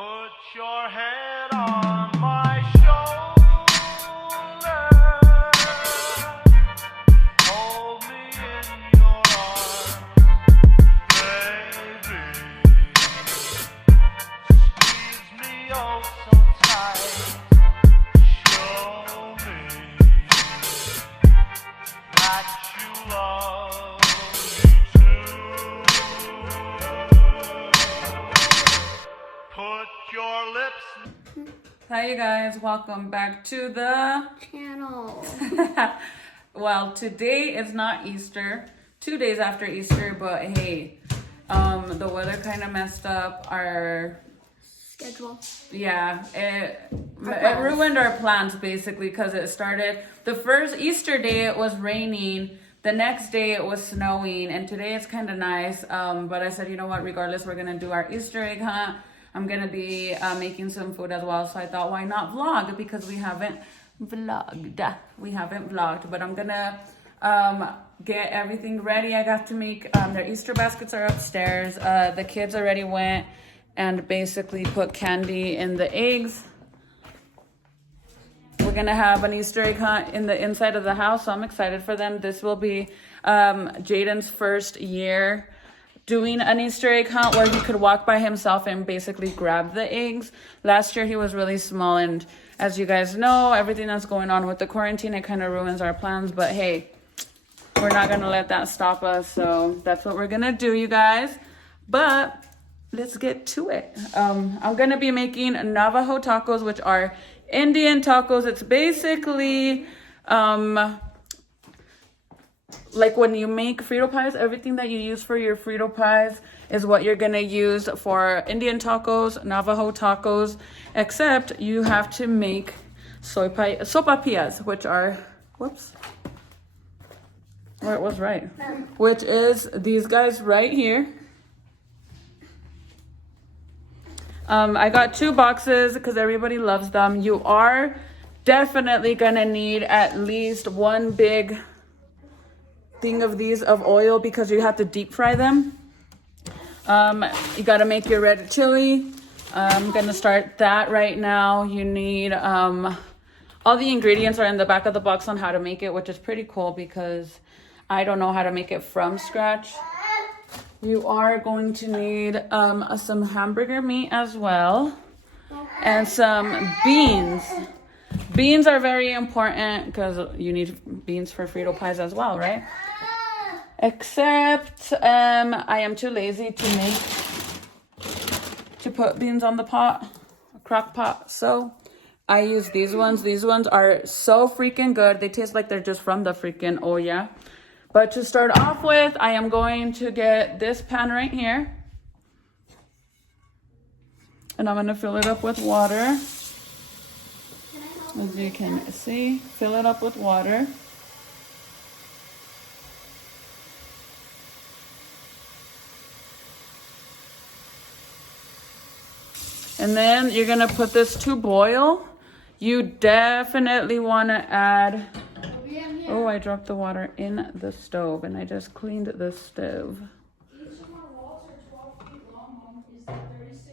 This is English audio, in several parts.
Put your head on my shoulder. Hold me in your arms, baby. Squeeze me oh so tight. Show me that you love me too. Put your lips. Hi you guys, welcome back to the channel. Well, today is not Easter, 2 days after Easter, but hey, the weather kind of messed up our Schedule. Yeah, it ruined our plans basically, because it started the first Easter day it was raining, the next day it was snowing, and today it's kind of nice. But I said, you know what, regardless, we're gonna do our Easter egg hunt. I'm gonna be making some food as well, so I thought, why not vlog, because we haven't vlogged, but I'm gonna get everything ready. I got to make their Easter baskets are upstairs. The kids already went and basically put candy in the eggs. We're gonna have an Easter egg hunt in the inside of the house, so I'm excited for them. This will be Jaden's first year doing an Easter egg hunt where he could walk by himself and basically grab the eggs. Last year he was really small, and as you guys know, everything that's going on with the quarantine, it kind of ruins our plans, but hey, we're not gonna let that stop us, so that's what we're gonna do, you guys. But let's get to it. I'm gonna be making Navajo tacos, which are Indian tacos. It's basically like when you make Frito pies, everything that you use for your Frito pies is what you're gonna use for Indian tacos, Navajo tacos, except you have to make sopapillas, which are, whoops, where it was right, which is these guys right here. I got 2 boxes because everybody loves them. You are definitely gonna need at least 1 big thing of these of oil because you have to deep fry them. You gotta make your red chili. I'm gonna start that right now. You need, all the ingredients are in the back of the box on how to make it, which is pretty cool because I don't know how to make it from scratch. You are going to need some hamburger meat as well, and some beans. Beans are very important because you need beans for Frito pies as well, right? Except I am too lazy to put beans on the pot, a crock pot. So I use these ones. These ones are so freaking good. They taste like they're just from the freaking olla. But to start off with, I am going to get this pan right here. And I'm gonna fill it up with water. As you can see, fill it up with water. And then you're gonna put this to boil. You definitely wanna add, oh, I dropped the water in the stove and I just cleaned the stove. Each of our walls are 12 feet long. Mom, is that 36?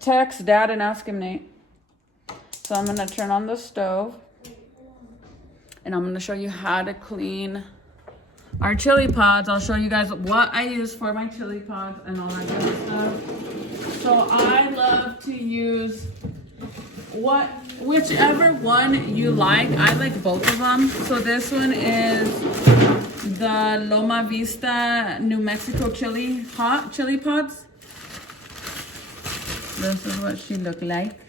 Text Dad and ask him, Nate. So I'm gonna turn on the stove and I'm gonna show you how to clean our chili pods. I'll show you guys what I use for my chili pods and all that good stuff. So I love to use whichever one you like. I like both of them. So this one is the Loma Vista, New Mexico hot chili pods. This is what she looked like.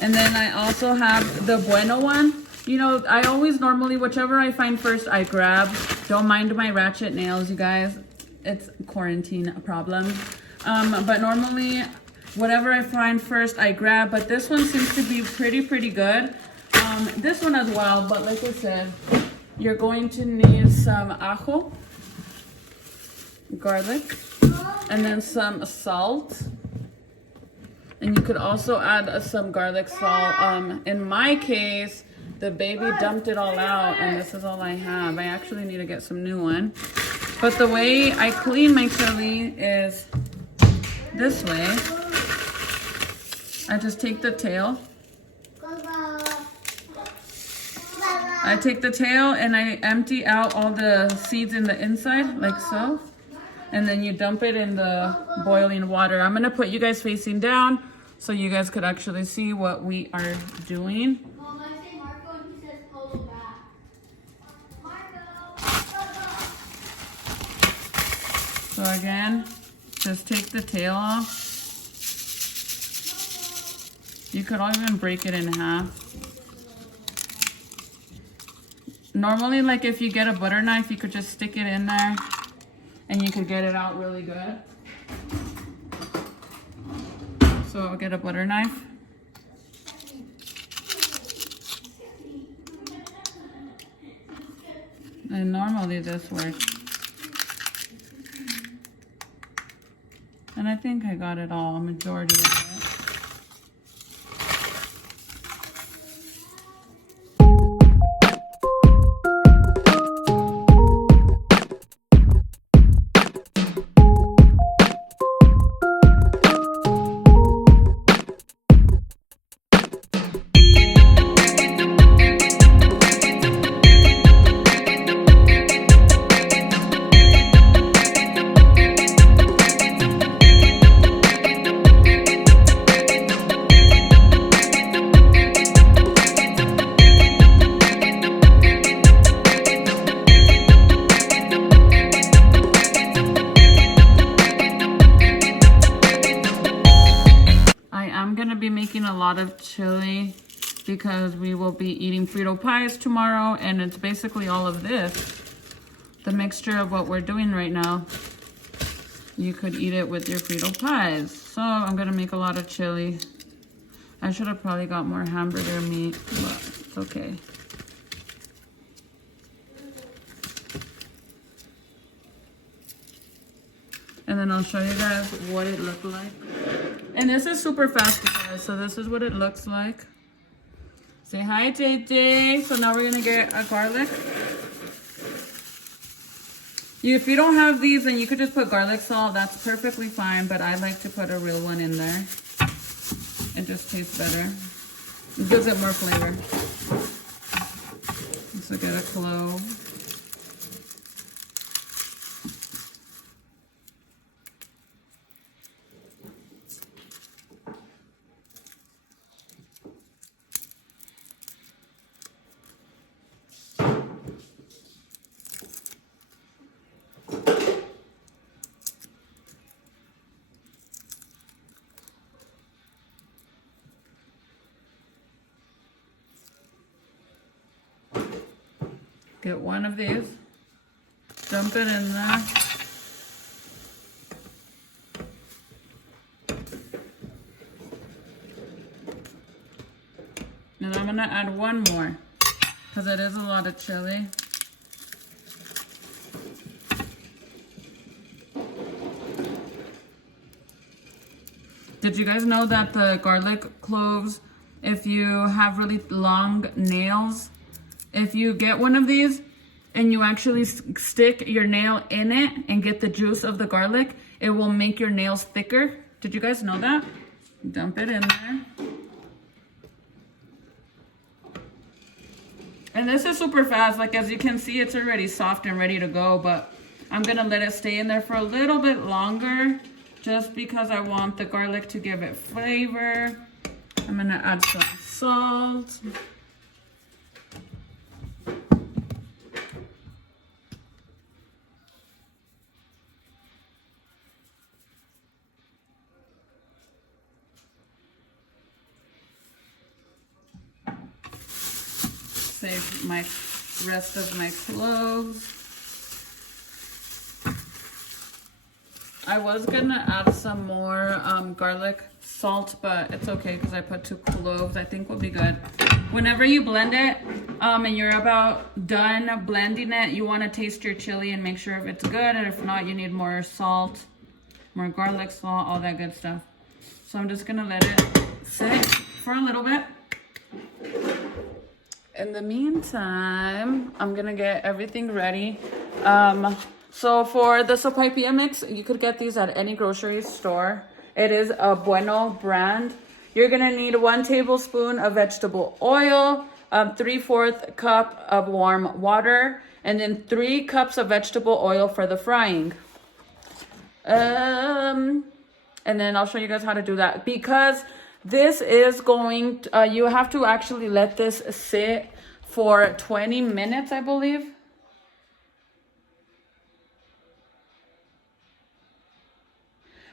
And then I also have the Bueno one. You know, I always normally, whichever I find first, I grab. Don't mind my ratchet nails, you guys. It's quarantine problem. But normally, whatever I find first, I grab. But this one seems to be pretty good. This one as well, but like I said, you're going to need some ajo, garlic, and then some salt. And you could also add some garlic salt. In my case, the baby dumped it all out, and this is all I have. I actually need to get some new one. But the way I clean my chili is this way. I just take the tail. I take the tail and I empty out all the seeds in the inside, like so. And then you dump it in the boiling water. I'm gonna put you guys facing down so you guys could actually see what we are doing. Mom, I say Marco and he says polo back. Marco! So again, just take the tail off. You could even break it in half. Normally, like if you get a butter knife, you could just stick it in there and you could get it out really good. So I'll get a butter knife. And normally this works. And I think I got it all, a majority of it. A lot of chili because we will be eating Frito pies tomorrow, and it's basically all of this, the mixture of what we're doing right now. You could eat it with your Frito pies. So I'm gonna make a lot of chili. I should have probably got more hamburger meat, but it's okay. And then I'll show you guys what it looked like. And this is super fast, guys. So this is what it looks like. Say hi, JJ. So now we're gonna get a garlic. If you don't have these, then you could just put garlic salt. That's perfectly fine, but I like to put a real one in there. It just tastes better. It gives it more flavor. So get a clove. Get one of these, dump it in there. And I'm gonna add one more because it is a lot of chili. Did you guys know that the garlic cloves, if you have really long nails, if you get one of these and you actually stick your nail in it and get the juice of the garlic, it will make your nails thicker. Did you guys know that? Dump it in there. And this is super fast. Like as you can see, it's already soft and ready to go, but I'm gonna let it stay in there for a little bit longer just because I want the garlic to give it flavor. I'm gonna add some salt. Save my rest of my cloves. I was gonna add some more garlic salt, but it's okay because I put 2 cloves. I think will be good. Whenever you blend it and you're about done blending it, you want to taste your chili and make sure if it's good, and if not, you need more salt, more garlic salt, all that good stuff. So I'm just gonna let it sit for a little bit. In the meantime, I'm gonna get everything ready. So for the sopapilla mix, you could get these at any grocery store. It is a Bueno brand. You're gonna need 1 tablespoon of vegetable oil, 3/4 cup of warm water, and then 3 cups of vegetable oil for the frying. And then I'll show you guys how to do that. Because this is going to, you have to actually let this sit for 20 minutes, I believe.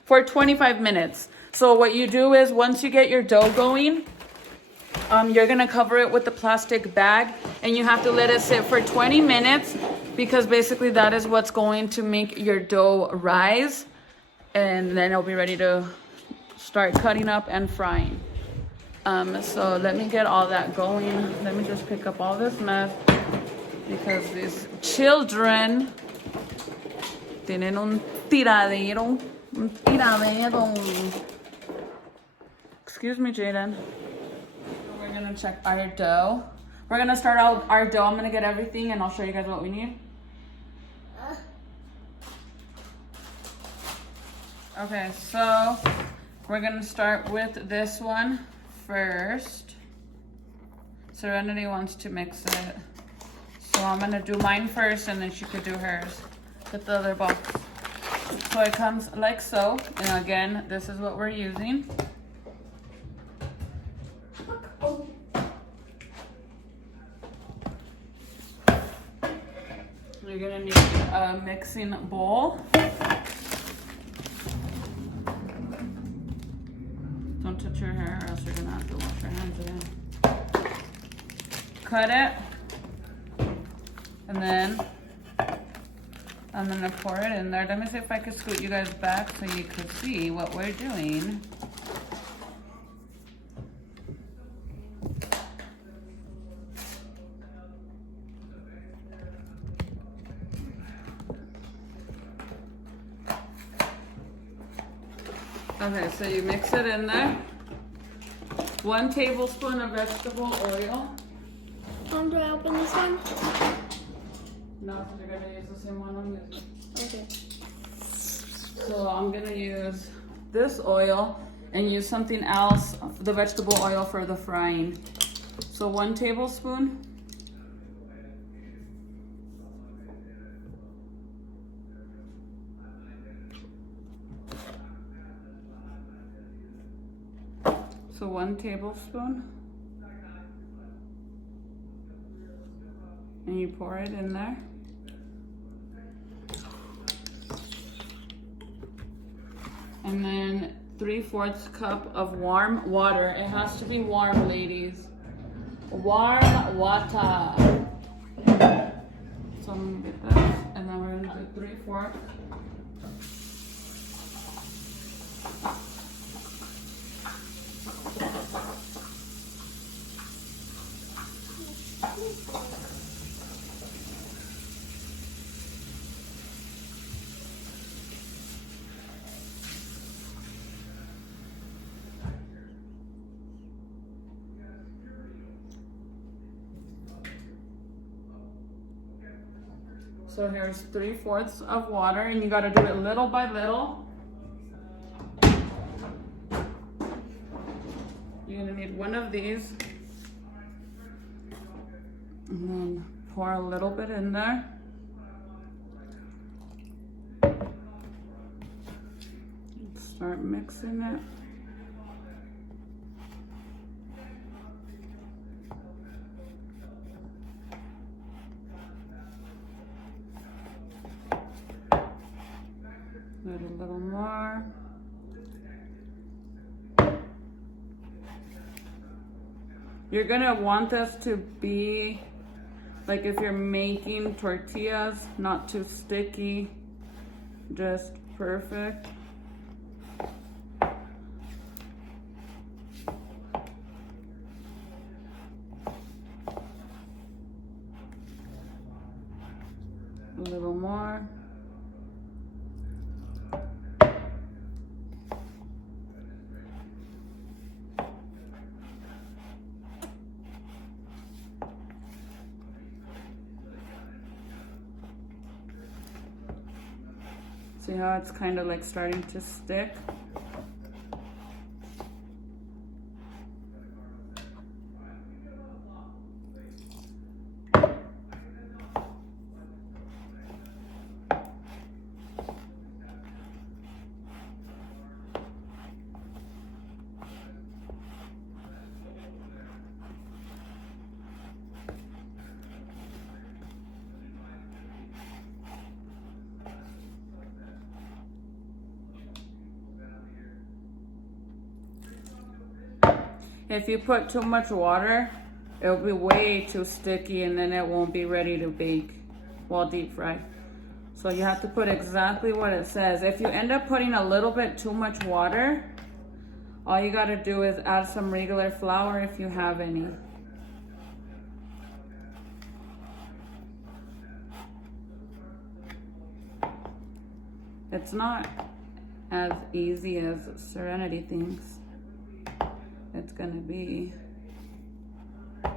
For 25 minutes. So what you do is once you get your dough going, you're gonna cover it with the plastic bag and you have to let it sit for 20 minutes because basically that is what's going to make your dough rise, and then it'll be ready to start cutting up and frying. So let me get all that going. Let me just pick up all this mess because these children tienen un tiradero. Excuse me, Jaden. We're gonna check our dough. We're gonna start out our dough. I'm gonna get everything and I'll show you guys what we need. Okay, so we're gonna start with this one first. Serenity wants to mix it. So I'm gonna do mine first and then she could do hers. Get the other box. So it comes like so, and again, this is what we're using. You're gonna need a mixing bowl. Don't touch your hair or else you're gonna have to wash your hands again. Cut it, and then I'm gonna pour it in there. Let me see if I can scoot you guys back so you could see what we're doing. Okay, so you mix it in there. 1 tablespoon of vegetable oil. Do I open this one? No, you're gonna use the same one I'm using. Okay. So I'm gonna use this oil and use something else, the vegetable oil for the frying. So 1 tablespoon. So 1 tablespoon. And you pour it in there. And then 3/4 cup of warm water. It has to be warm, ladies. Warm water. So I'm gonna get this, and then we're gonna do 3/4. So here's 3/4 of water, and you gotta do it little by little. You're gonna need 1 of these. And then pour a little bit in there. Start mixing it. Add a little more. You're gonna want this to be like if you're making tortillas, not too sticky, just perfect. A little more. See how it's kind of like starting to stick? If you put too much water, it'll be way too sticky and then it won't be ready to bake, well, deep fry. So you have to put exactly what it says. If you end up putting a little bit too much water, all you gotta do is add some regular flour if you have any. It's not as easy as Serenity thinks it's gonna be. Now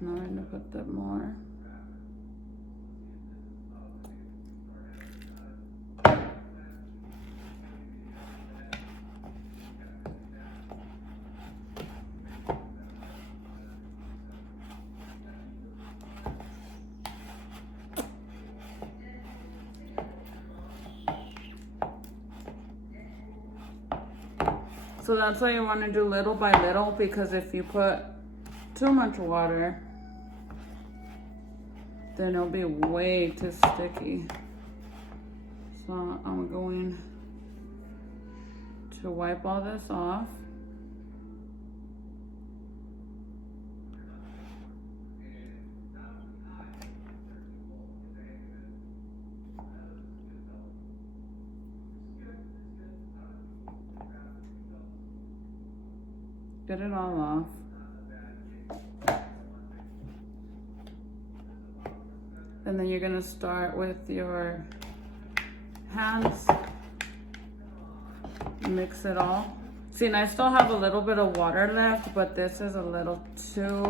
we're gonna put that more. So that's why you want to do little by little, because if you put too much water, then it'll be way too sticky. So I'm going to wipe all this off. Get it all off. And then you're gonna start with your hands. Mix it all. See, and I still have a little bit of water left, but this is a little too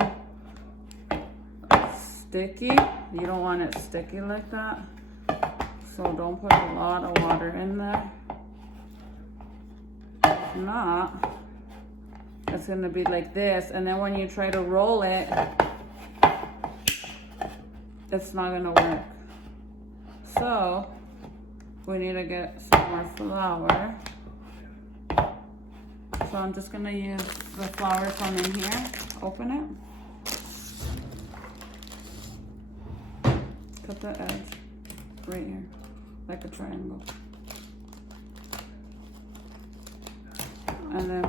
sticky. You don't want it sticky like that. So don't put a lot of water in there. If not, it's gonna be like this, and then when you try to roll it, it's not gonna work. So we need to get some more flour. So I'm just gonna use the flour from in here. Open it. Cut the edge right here, like a triangle. And then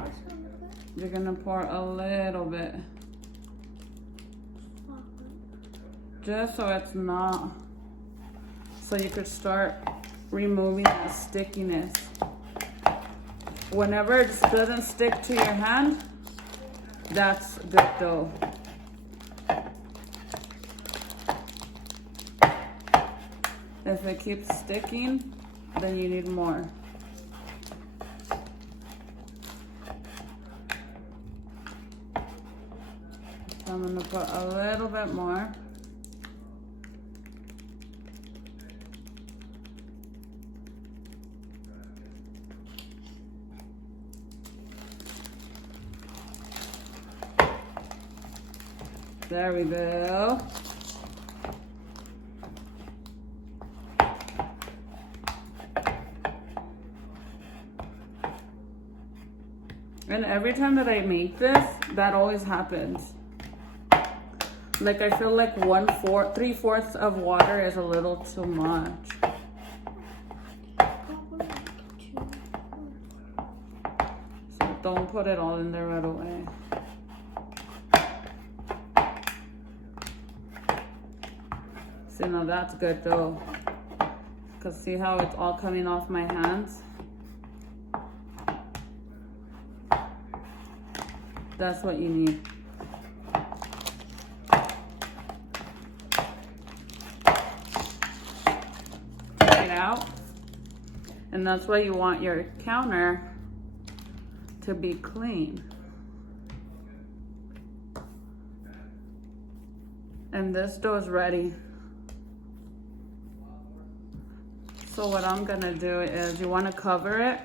you're gonna pour a little bit, just so it's not, so you could start removing that stickiness. Whenever it doesn't stick to your hand, that's good dough. If it keeps sticking, then you need more. So I'm gonna put a little bit more. There we go. And every time that I make this, that always happens. Like I feel like 3/4 of water is a little too much. So don't put it all in there right away. See, now that's good though. Cause see how it's all coming off my hands? That's what you need. Take it out. And that's why you want your counter to be clean. And this dough is ready. So what I'm gonna do is, you wanna cover it.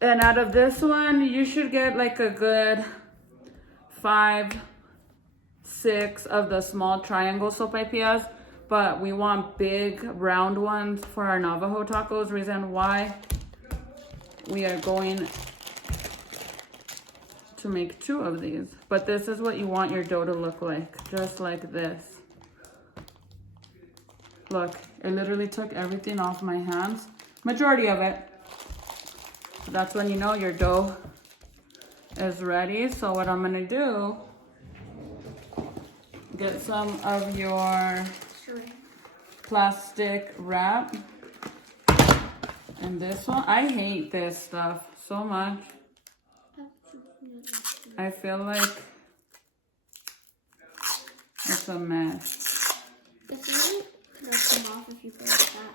And out of this one, you should get like a good 5, 6 of the small triangle sopapillas, but we want big round ones for our Navajo tacos. Reason why we are going to make 2 of these. But this is what you want your dough to look like, just like this. Look, it literally took everything off my hands, majority of it. So that's when you know your dough is ready. So what I'm gonna do, get some of your plastic wrap. And this one, I hate this stuff so much. I feel like it's a mess. This one could come off if you put it back.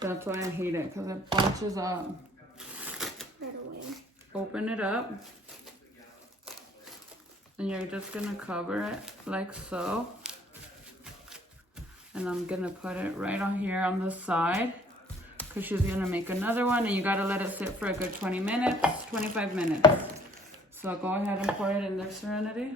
That's why I hate it, because it bunches up. Right away. Open it up. And you're just gonna cover it like so. And I'm gonna put it right on here on the side, because she's gonna make another one, and you gotta let it sit for a good 20 minutes, 25 minutes. So go ahead and pour it in there, Serenity.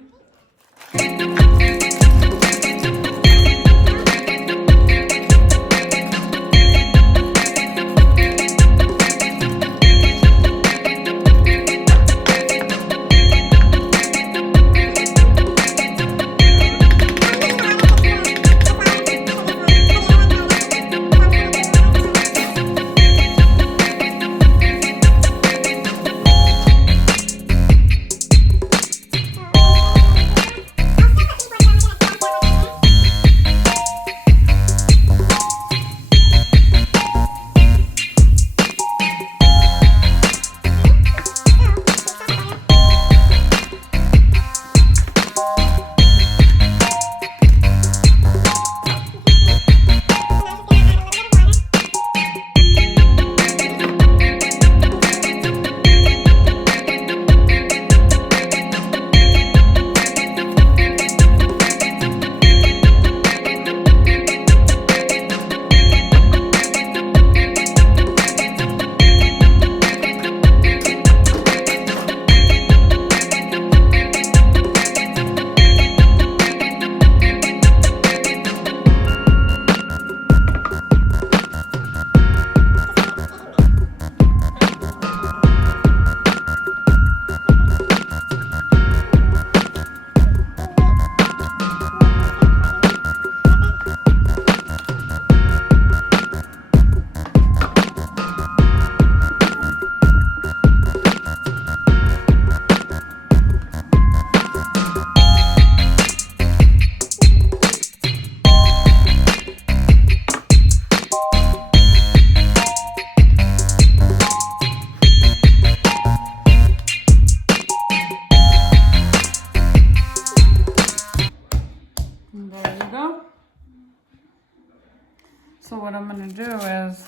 So what I'm gonna do is,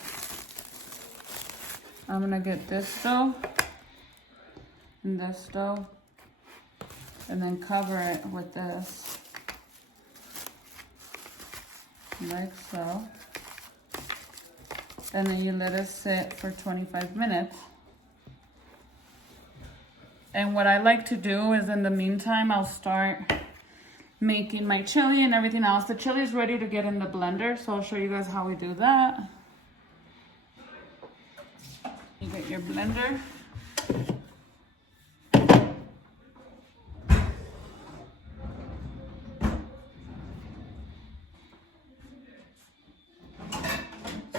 I'm gonna get this dough and this dough, and then cover it with this, like so. And then you let it sit for 25 minutes. And what I like to do is, in the meantime, I'll start making my chili and everything else. The chili is ready to get in the blender, so I'll show you guys how we do that. You get your blender.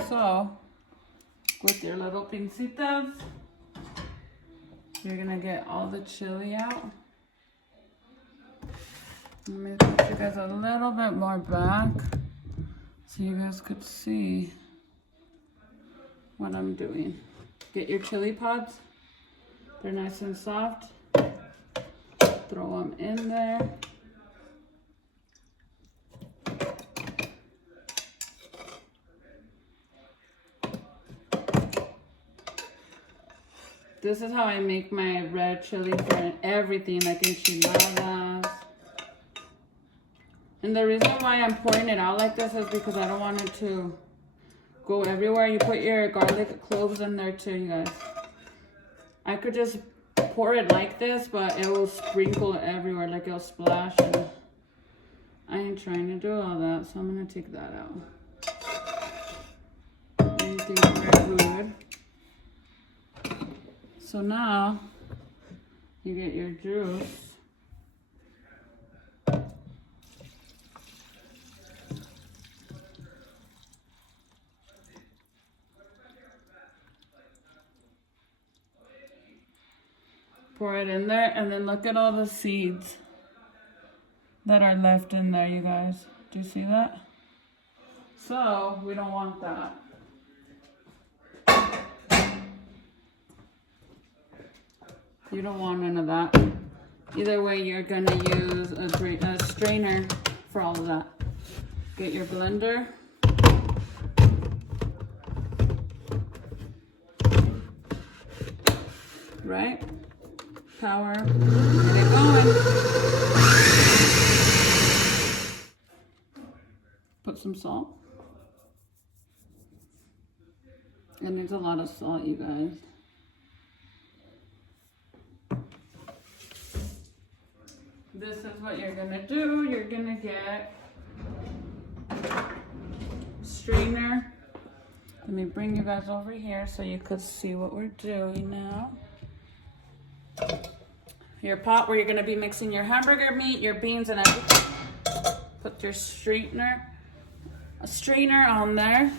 So, with your little pincitas, you're gonna get all the chili out. Let me put you guys a little bit more back so you guys could see what I'm doing. Get your chili pods. They're nice and soft. Throw them in there. This is how I make my red chili for everything, like enchiladas. And the reason why I'm pouring it out like this is because I don't want it to go everywhere. You put your garlic cloves in there too, you guys. I could just pour it like this, but it will sprinkle everywhere, like it'll splash. And I ain't trying to do all that, so I'm gonna take that out. Everything's very good. So now you get your juice. Pour it in there, and then look at all the seeds that are left in there, you guys. Do you see that? So we don't want that. You don't want none of that. Either way, you're gonna use a strainer for all of that. Get your blender. Right? Power. Get it going. Put some salt. It needs a lot of salt, you guys. This is what you're gonna do. You're gonna get strainer. Let me bring you guys over here so you could see what we're doing now. Your pot where you're gonna be mixing your hamburger meat, your beans, and everything. Put your strainer on there.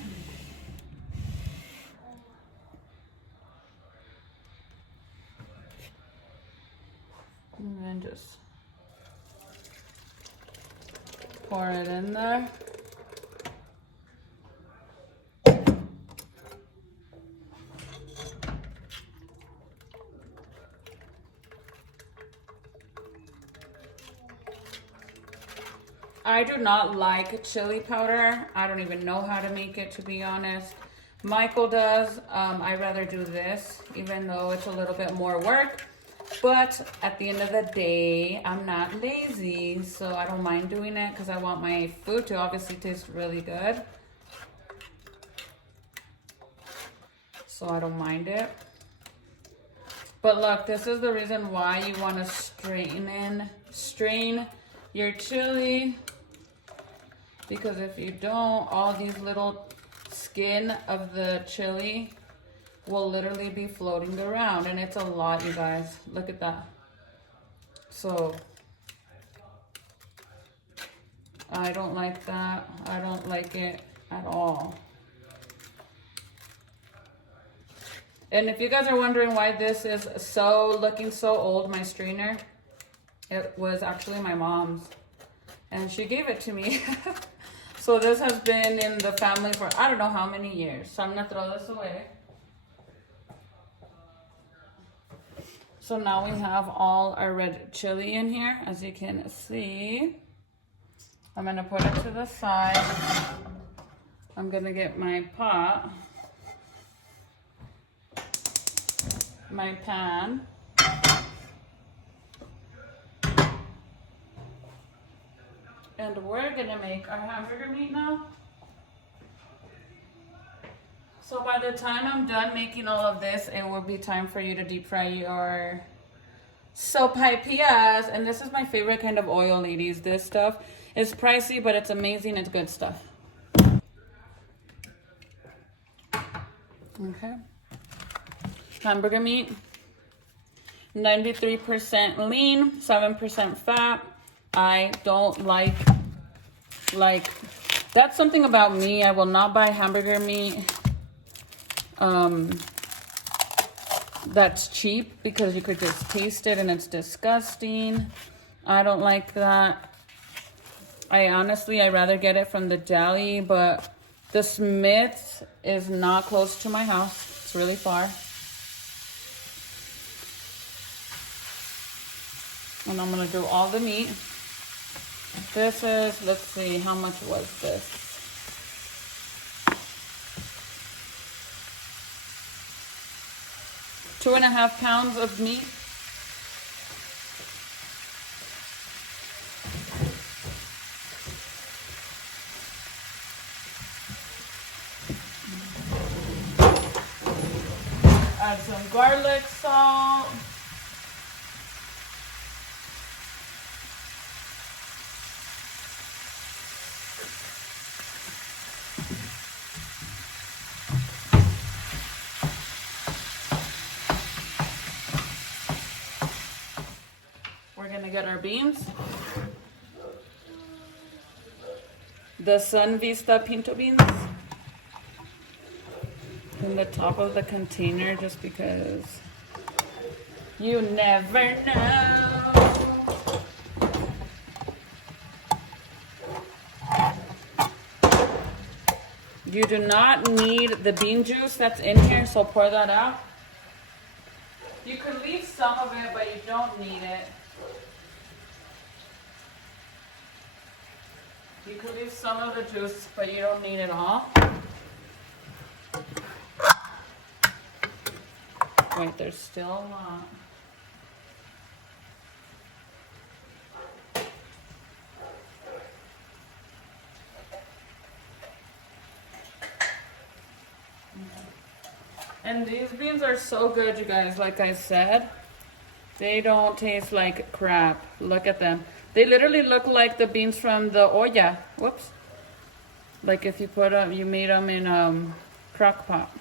And then just pour it in there. I do not like chili powder. I don't even know how to make it, to be honest. Michael does. I rather do this, even though it's a little bit more work. But at the end of the day, I'm not lazy, so I don't mind doing it because I want my food to obviously taste really good. So I don't mind it. But look, this is the reason why you want to strain your chili. Because if you don't, all these little skin of the chili will literally be floating around, and it's a lot, you guys. Look at that. So I don't like that. I don't like it at all. And if you guys are wondering why this is looking so old, my strainer, it was actually my mom's, and she gave it to me. So this has been in the family for I don't know how many years. So I'm gonna throw this away. So now we have all our red chili in here, as you can see. I'm gonna put it to the side. I'm gonna get my pot, my pan. And we're gonna make our hamburger meat now. So by the time I'm done making all of this, it will be time for you to deep fry your sopapillas. And this is my favorite kind of oil, ladies. This stuff is pricey, but it's amazing. It's good stuff. Okay. Hamburger meat. 93% lean, 7% fat. I don't like, that's something about me. I will not buy hamburger meat that's cheap, because you could just taste it and it's disgusting. I don't like that. I'd rather get it from the deli, but the Smith's is not close to my house. It's really far. And I'm gonna do all the meat. This is, let's see, how much was this? Two and a half pounds of meat. Add some garlic salt. We're gonna get our beans. The Sun Vista pinto beans in the top of the container, just because you never know. You do not need the bean juice that's in here, so pour that out. You could leave some of it, but you don't need it. You could leave some of the juice, but you don't need it all. Wait, there's still a lot. And these beans are so good, you guys. Like I said, they don't taste like crap. Look at them. They literally look like the beans from the olla. Whoops. Like if you put them, you made them in crock pot.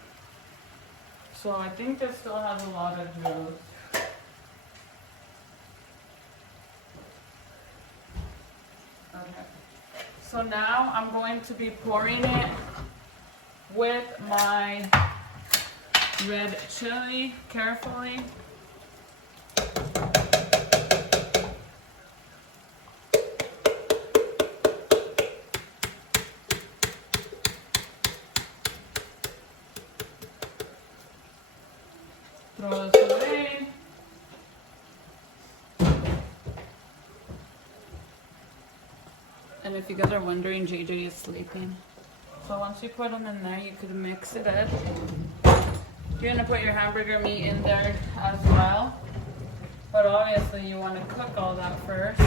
So I think this still has a lot of juice. Okay. So now I'm going to be pouring it with my red chili carefully. Throw this away. And if you guys are wondering, JJ is sleeping. So once you put them in there, you could mix it up. You're gonna put your hamburger meat in there as well. But obviously you want to cook all that first.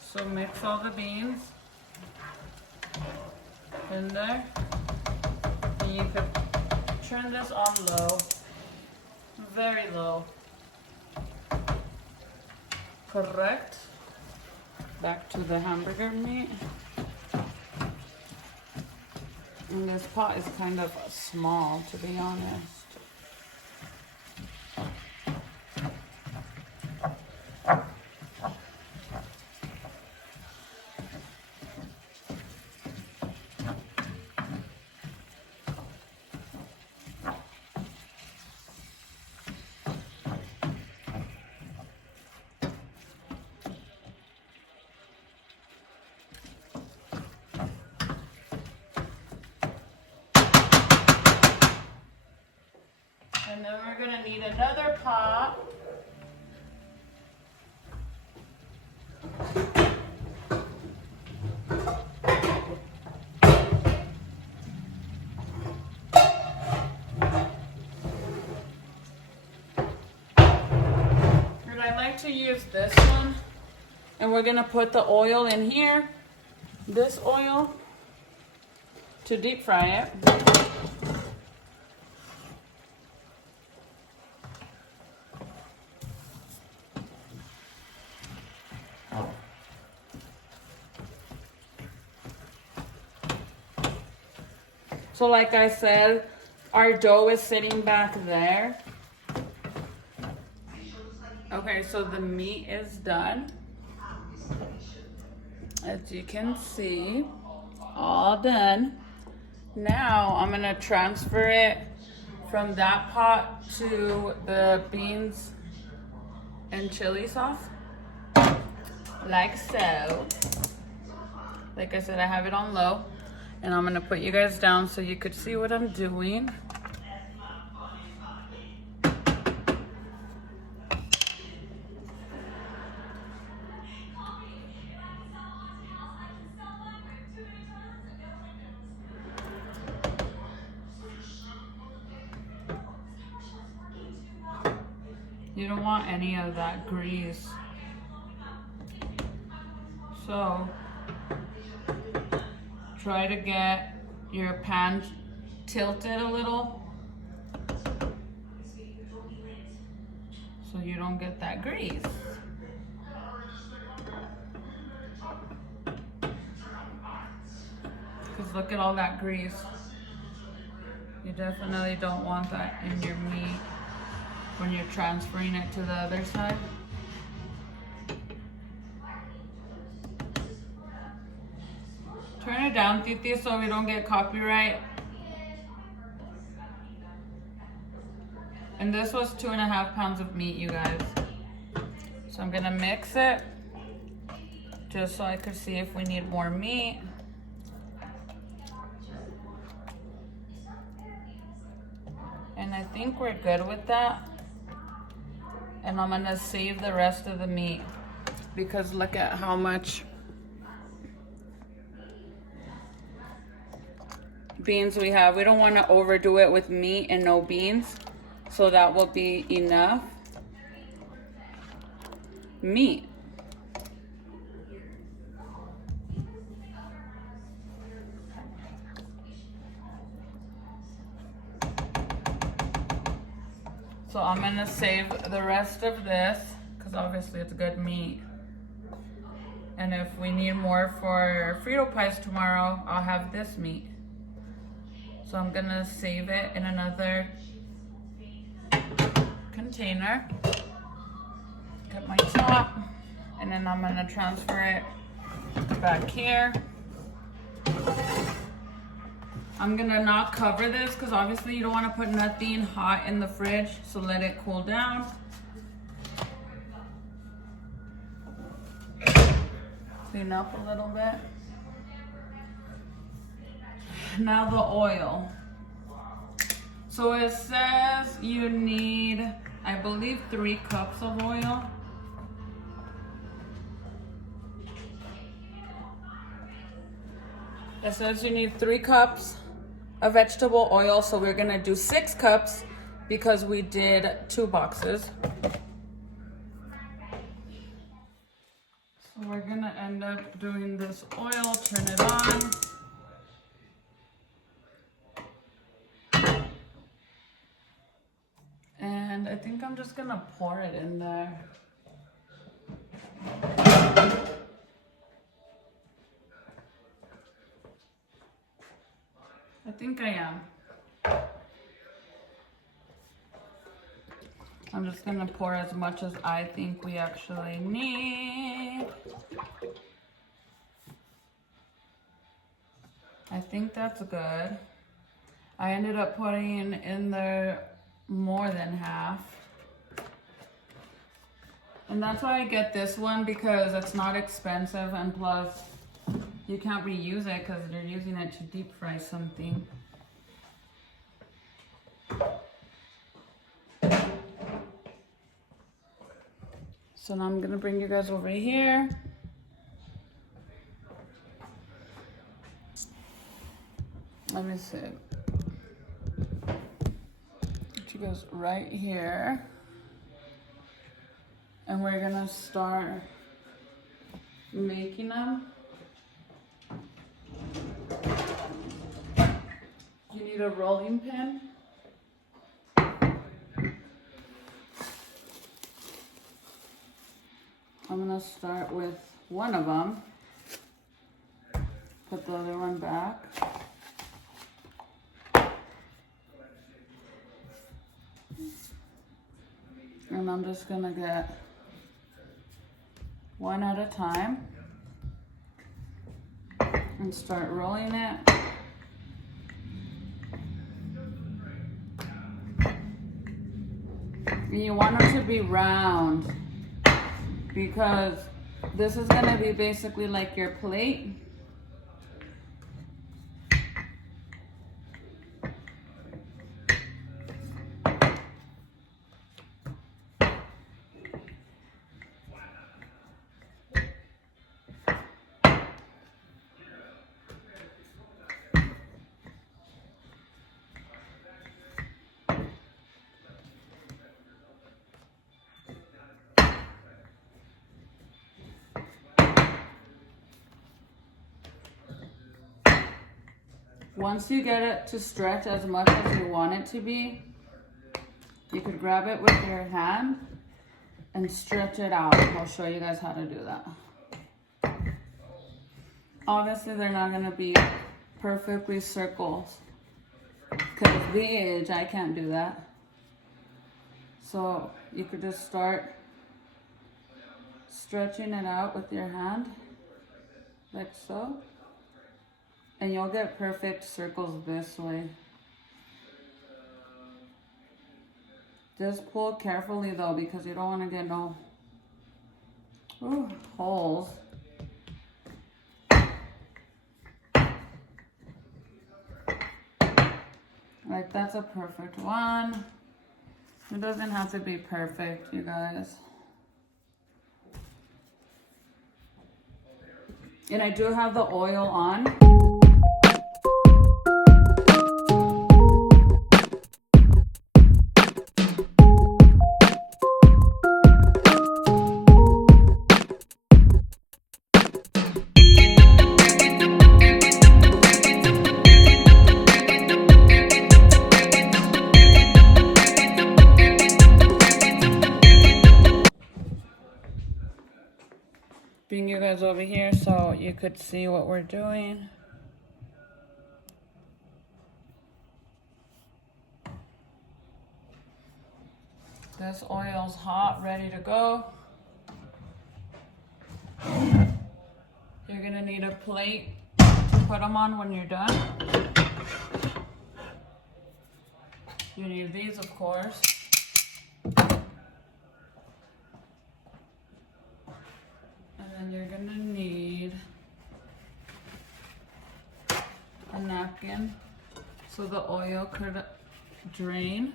So mix all the beans in there. And you could turn this on low. Very low. Correct. Back to the hamburger meat. And this pot is kind of small, to be honest. And then we're gonna need another pot. And I like to use this one. And we're gonna put the oil in here. This oil to deep fry it. So like I said, our dough is sitting back there. Okay, so the meat is done. As you can see, all done. Now I'm gonna transfer it from that pot to the beans and chili sauce. Like so. Like I said, I have it on low. And I'm gonna put you guys down so you could see what I'm doing. You don't want any of that grease. So try to get your pan tilted a little so you don't get that grease. Because look at all that grease. You definitely don't want that in your meat when you're transferring it to the other side. Turn it down, Titi, so we don't get copyright. And this was 2.5 pounds of meat, you guys. So I'm gonna mix it just so I could see if we need more meat. And I think we're good with that. And I'm gonna save the rest of the meat because look at how much beans we have. We don't want to overdo it with meat and no beans, so that will be enough meat. So I'm gonna save the rest of this because obviously it's good meat. And if we need more for Frito pies tomorrow, I'll have this meat. So I'm gonna save it in another container. Get my top, and then I'm gonna transfer it back here. I'm gonna not cover this because obviously you don't want to put nothing hot in the fridge, so let it cool down. Clean up a little bit. Now the oil. So it says you need, I believe, 3 cups of oil. It says you need 3 cups of vegetable oil, so we're gonna do 6 cups because we did 2 boxes. So we're gonna end up doing this oil, turn it on. And I think I'm just gonna pour it in there. I think I am. I'm just gonna pour as much as I think we actually need. I think that's good. I ended up putting in there more than half. And that's why I get this one, because it's not expensive, and plus you can't reuse it because they're using it to deep fry something. So now I'm gonna bring you guys over here. Let me see. Put you guys right here. And we're gonna start making them. You need a rolling pin. I'm gonna start with one of them. Put the other one back. And I'm just gonna get one at a time and start rolling it. And you want them to be round because this is gonna be basically like your plate. Once you get it to stretch as much as you want it to be, you could grab it with your hand and stretch it out. I'll show you guys how to do that. Obviously, they're not gonna be perfectly circles because bitch, I can't do that. So you could just start stretching it out with your hand, like so. And you'll get perfect circles this way. Just pull carefully though, because you don't want to get no holes. Like that's a perfect one. It doesn't have to be perfect, you guys. And I do have the oil on. Bring you guys over here so you could see what we're doing. This oil's hot, ready to go. You're gonna need a plate to put them on when you're done. You need these, of course. And then you're gonna need a napkin so the oil could drain.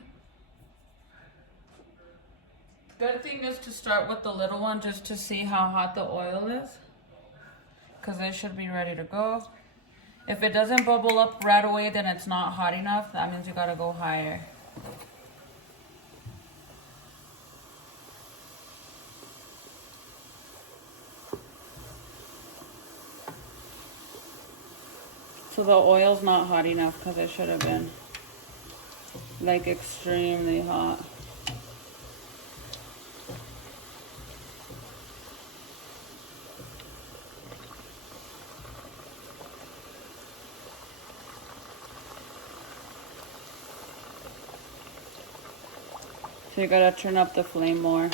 Good thing is to start with the little one just to see how hot the oil is, because it should be ready to go. If it doesn't bubble up right away, then it's not hot enough. That means you gotta go higher. So the oil's not hot enough because it should have been like extremely hot. So you gotta turn up the flame more.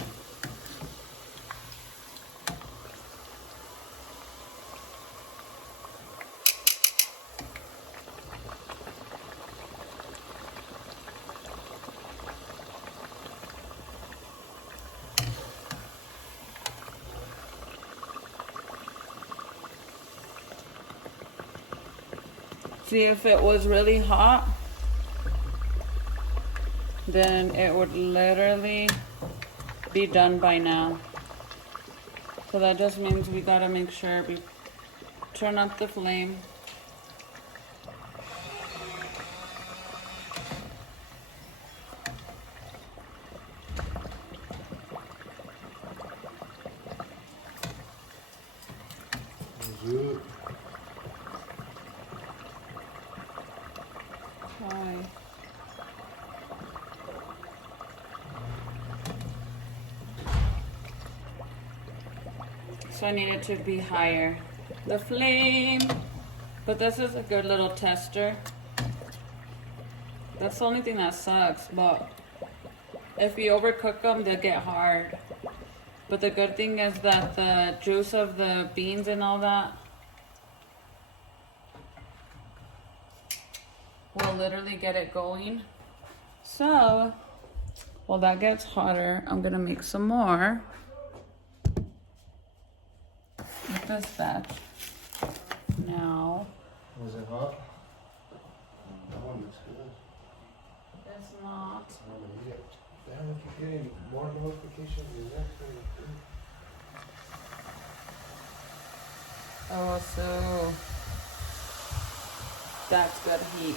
See, if it was really hot, then it would literally be done by now. So that just means we gotta make sure we turn up the flame. Why? So I need it to be higher. The flame. But this is a good little tester. That's the only thing that sucks, but if you overcook them, they get hard. But the good thing is that the juice of the beans and all that will literally get it going. So, while that gets hotter, I'm gonna make some more with this batch. Now, Was it hot? That one looks good. it's not. I'm gonna eat it. Damn, if you're getting more notifications, is that pretty good? Oh, so that's good heat.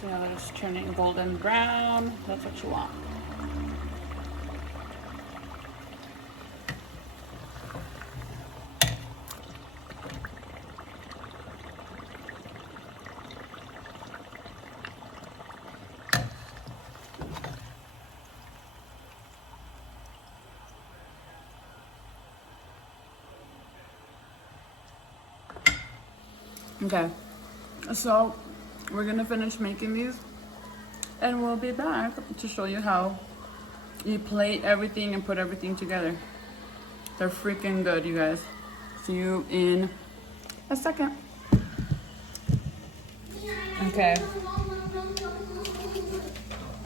So now just turn it golden brown. That's what you want. Okay, so we're gonna finish making these and we'll be back to show you how you plate everything and put everything together. They're freaking good, you guys. See you in a second. Okay.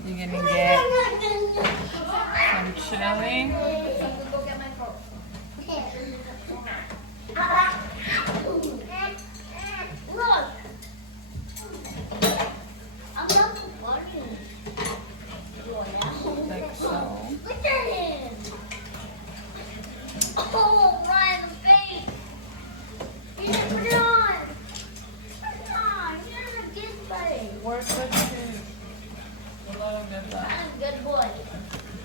You're gonna get some chili. Look! I'm not funny. Like so. Look at him! Oh, right in the face! You didn't put it on! Put it on! You're a good buddy. Where's the cheese? A little bit left. I'm a good boy.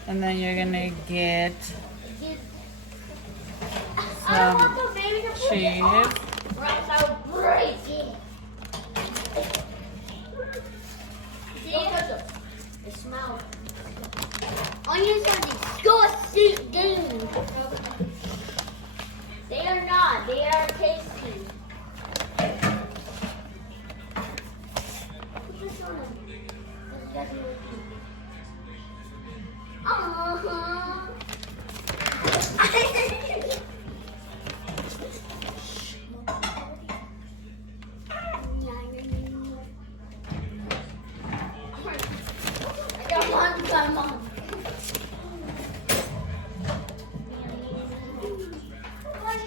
And then you're gonna get I don't some want the baby to put it cheese. on. Right, I'll break it. See it? It smells. Onions are disgusting. They are not. They are tasty. Put this on them. This doesn't look good. Come on.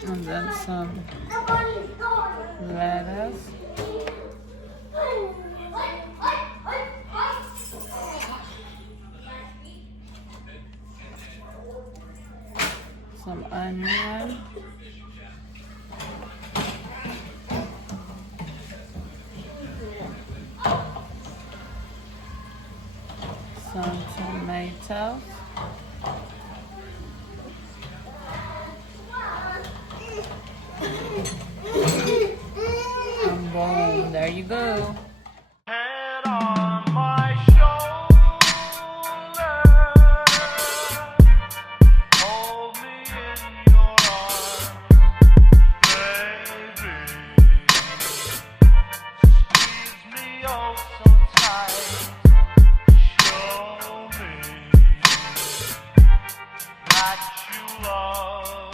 And then some lettuce. Some onion. Some tomato. And boom, there you go. Head on my shoulder, hold me in your arms, baby. Squeeze me oh so tight. Show me that you love